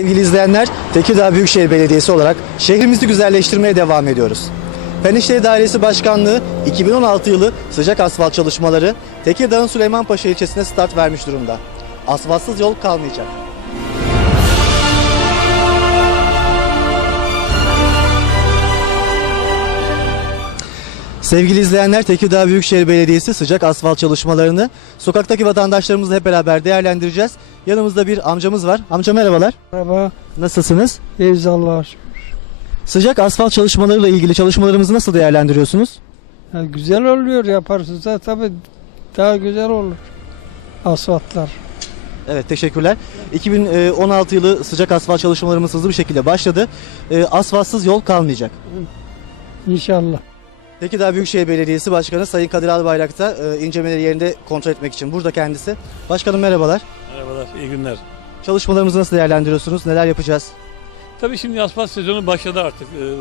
Sevgili izleyenler, Tekirdağ Büyükşehir Belediyesi olarak şehrimizi güzelleştirmeye devam ediyoruz. Fen İşleri Dairesi Başkanlığı 2016 yılı sıcak asfalt çalışmaları Tekirdağ'ın Süleymanpaşa ilçesine start vermiş durumda. Asfaltsız yol kalmayacak. Sevgili izleyenler, Tekirdağ Büyükşehir Belediyesi sıcak asfalt çalışmalarını sokaktaki vatandaşlarımızla hep beraber değerlendireceğiz. Yanımızda bir amcamız var. Amca merhabalar. Merhaba, Nasılsınız? iyiyiz Allah'a şükür. Sıcak asfalt çalışmalarıyla ilgili çalışmalarımızı nasıl değerlendiriyorsunuz? Ya güzel oluyor yaparsınız tabii daha güzel olur asfaltlar. Evet teşekkürler. 2016 yılı sıcak asfalt çalışmalarımız hızlı bir şekilde başladı. Ee, Asfaltsız yol kalmayacak. İnşallah. Tekirdağ Büyükşehir Belediyesi Başkanı Sayın Kadir Albayrak da e, incelemeleri yerinde kontrol etmek için burada kendisi. Başkanım merhabalar. Merhabalar, iyi günler. Çalışmalarımızı nasıl değerlendiriyorsunuz? Neler yapacağız? Tabii şimdi asfalt sezonu başladı artık. Ee,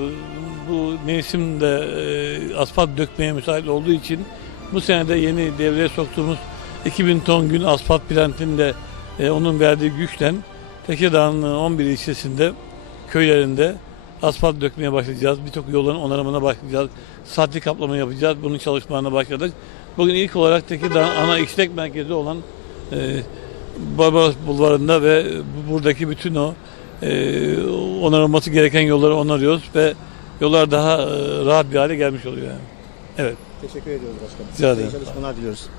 Bu mevsim de e, asfalt dökmeye müsait olduğu için bu sene de yeni devreye soktuğumuz 2000 ton gün asfalt plantinde e, onun verdiği güçten Tekirdağ'ın 11 ilçesinde, köylerinde asfalt dökmeye başlayacağız. Birçok yolların onarımına başlayacağız. Saatli kaplama yapacağız. Bunun çalışmalarına başladık. Bugün ilk olarak Tekirdağ ana işlek merkezi olan e, Barbaros Bulvarı'nda ve buradaki bütün o e, onarılması gereken yolları onarıyoruz ve yollar daha e, rahat bir hale gelmiş oluyor yani. Evet. Teşekkür ediyoruz başkanım. Rica ederim. Çalışmalar diliyoruz.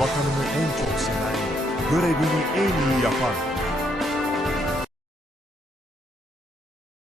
vatanını en çok seven, görevini en iyi yapan,